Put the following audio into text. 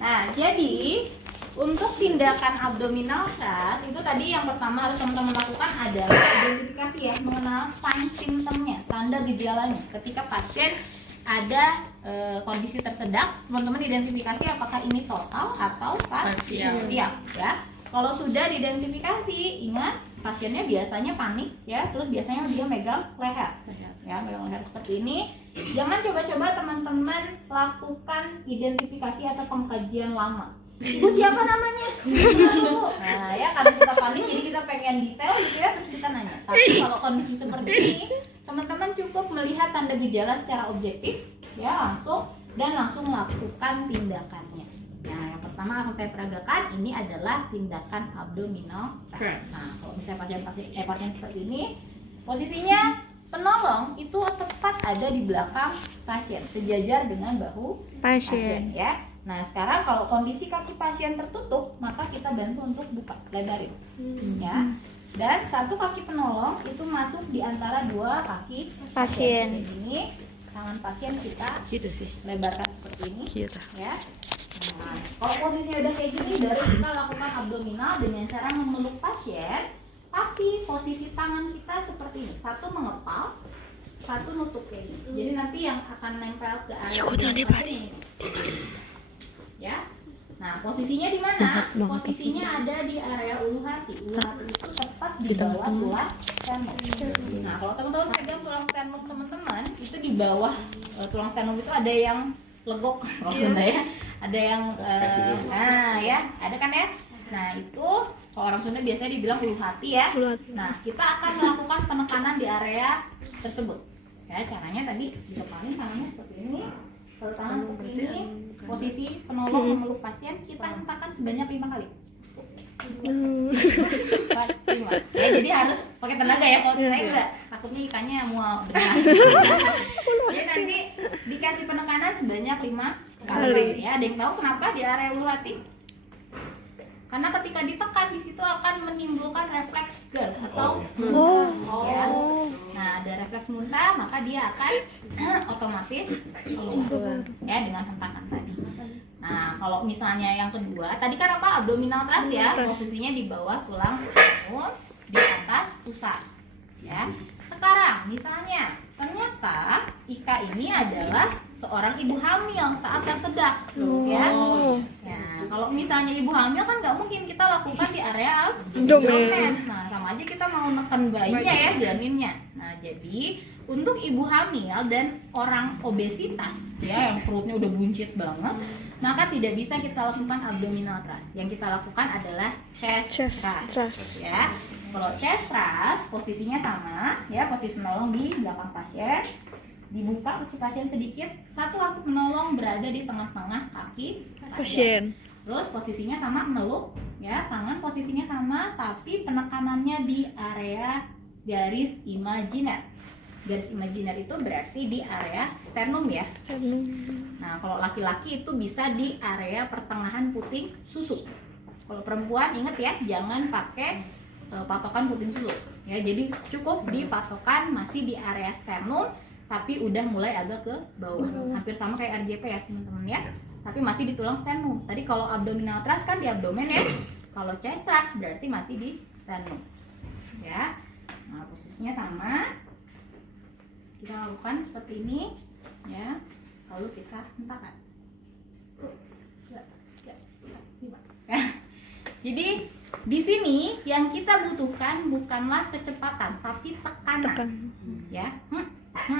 Nah, jadi untuk tindakan abdominal thrust itu tadi yang pertama harus teman-teman lakukan adalah identifikasi ya, mengenal sign symptomnya, tanda gejalanya. Ketika pasien ada kondisi tersedak, teman-teman identifikasi apakah ini total atau parsial ya. Kalau sudah diidentifikasi, ingat pasiennya biasanya panik ya, terus biasanya dia megang leher. Ya, megang leher seperti ini. Jangan coba-coba teman-teman lakukan identifikasi atau pengkajian lama. Ibu siapa namanya? Nah ya, karena kita panik jadi kita pengen detail gitu ya, terus kita nanya. Tapi kalau kondisi seperti ini, teman-teman cukup melihat tanda gejala secara objektif ya, langsung lakukan tindakannya. Nah, yang pertama akan saya peragakan ini adalah tindakan abdominal thrust. Nah, kalau misalnya pasien seperti ini, posisinya penolong itu tepat ada di belakang pasien, sejajar dengan bahu pasien ya. Nah, sekarang kalau kondisi kaki pasien tertutup, maka kita bantu untuk buka, lebarin ya. Dan satu kaki penolong itu masuk di antara dua kaki pasien. Ini tangan pasien kita lebarkan seperti ini ya. Nah, kalau posisinya udah kayak gini, baru kita lakukan abdominal dengan cara memeluk pasien, tapi posisi tangan kita seperti ini, satu mengepal, satu nutup kayak gini. Jadi nanti yang akan nempel ke area ya. Nah, posisinya di mana? Posisinya ada di area ulu hati. Ulu hati itu tepat di bawah tulang sternum. Nah, kalau teman-teman pegang tulang sternum teman-teman, itu di bawah tulang sternum itu ada yang legok kalau Sunda ya. Ada yang ya, ada kan ya? Nah, itu kalau orang Sunda biasanya dibilang ulu hati ya. Nah, kita akan melakukan penekanan di area tersebut. Ya, caranya tadi ditepalin tangannya seperti ini. Kalau tangan seperti ini, posisi penolong memeluk pasien, kita hentakkan sebanyak 5 kali. 5. Ya, jadi harus pakai tenaga ya, kalau saya enggak, takutnya ikannya mual benar. Jadi nanti dikasih penekanan sebanyak 5 kali. Ya, ada yang tahu kenapa di area ulu hati? Karena ketika ditekan di situ akan menimbulkan refleks GERD atau ya. Nah, ada refleks muntah, maka dia akan otomatis keluar ya dengan hentakan tadi. Nah, kalau misalnya yang kedua, tadi kan apa? Abdominal thrust ya, posisinya di bawah tulang sternum, di atas pusat. Ya. Sekarang misalnya ternyata Ika ini adalah seorang ibu hamil saat tersedak, ya. Nah, kalau misalnya ibu hamil kan nggak mungkin kita lakukan di area abdomen. Nah, sama aja kita mau neken bayinya ya, janinnya. Nah, jadi untuk ibu hamil dan orang obesitas ya, yang perutnya udah buncit banget, maka tidak bisa kita lakukan abdominal thrust. Yang kita lakukan adalah chest thrust. Ya. Kalau chest thrust posisinya sama ya, posisi penolong di belakang pasien, dibuka kaki pasien sedikit, satu kaki penolong berada di tengah-tengah kaki pasien. Terus posisinya sama, meluk ya, tangan posisinya sama, tapi penekanannya di area garis imajiner. Garis imajiner itu berarti di area sternum ya. Nah, kalau laki-laki itu bisa di area pertengahan puting susu. Kalau perempuan ingat ya, jangan pakai patokan puting susu ya. Jadi cukup di patokan masih di area sternum, tapi udah mulai agak ke bawah. Hampir sama kayak RJP ya teman-teman ya. Tapi masih di tulang sternum. Tadi kalau abdominal thrust kan di abdomen ya. Kalau chest thrust berarti masih di sternum. Ya. Nah, posisinya sama. Kita lakukan seperti ini ya. Lalu kita hentakan. Jadi di sini yang kita butuhkan bukanlah kecepatan tapi tekanan. Ya.